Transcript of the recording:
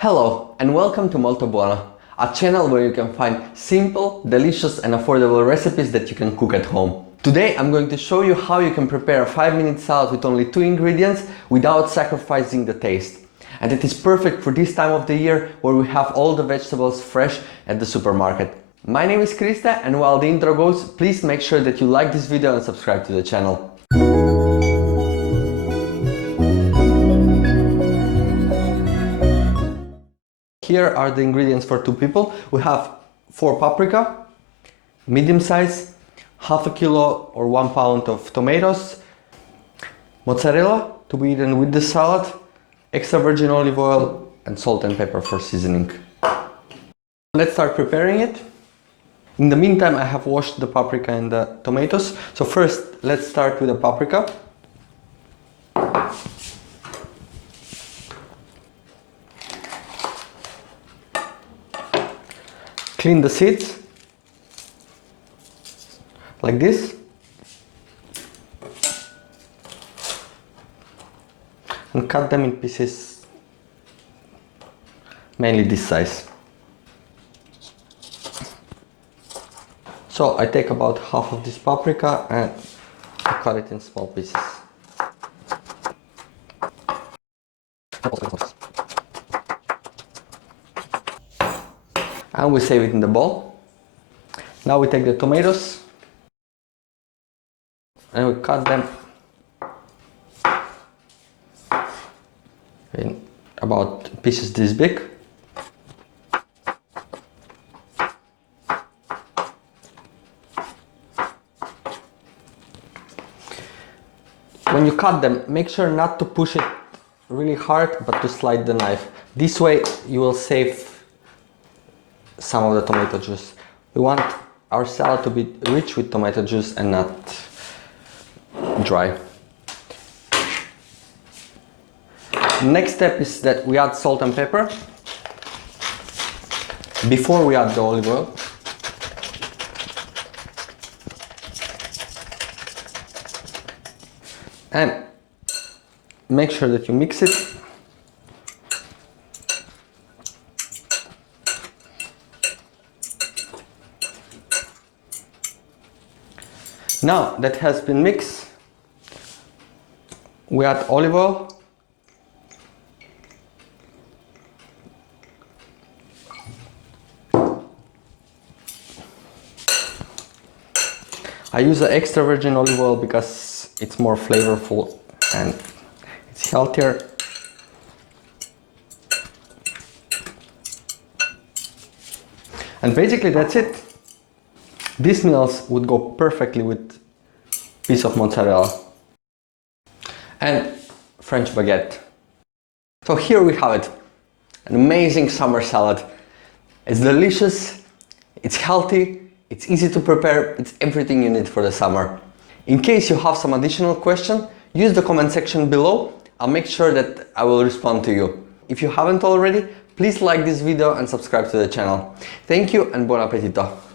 Hello and welcome to Molto Buono, a channel where you can find simple, delicious and affordable recipes that you can cook at home. Today I'm going to show you how you can prepare a 5-minute salad with only 2 ingredients without sacrificing the taste. And it is perfect for this time of the year where we have all the vegetables fresh at the supermarket. My name is Krista, and while the intro goes, please make sure that you like this video and subscribe to the channel. Here are the ingredients for 2 people. We have 4 paprika, medium size, half a kilo or 1 pound of tomatoes, mozzarella to be eaten with the salad, extra virgin olive oil and salt and pepper for seasoning. Let's start preparing it. In the meantime, I have washed the paprika and the tomatoes. So first, let's start with the paprika. Clean the seeds, like this, and cut them in pieces, mainly this size. So I take about half of this paprika and cut it in small pieces. And we save it in the bowl. Now we take the tomatoes and we cut them in about pieces this big. When you cut them, make sure not to push it really hard, but to slide the knife. This way you will save some of the tomato juice. We want our salad to be rich with tomato juice and not dry. Next step is that we add salt and pepper before we add the olive oil. And make sure that you mix it. Now that has been mixed, we add olive oil, I use the extra virgin olive oil because it's more flavorful and it's healthier. And basically that's it. These meals would go perfectly with a piece of mozzarella and French baguette. So here we have it, an amazing summer salad. It's delicious, it's healthy, it's easy to prepare, it's everything you need for the summer. In case you have some additional question, use the comment section below. I'll make sure that I will respond to you. If you haven't already, please like this video and subscribe to the channel. Thank you and buon appetito!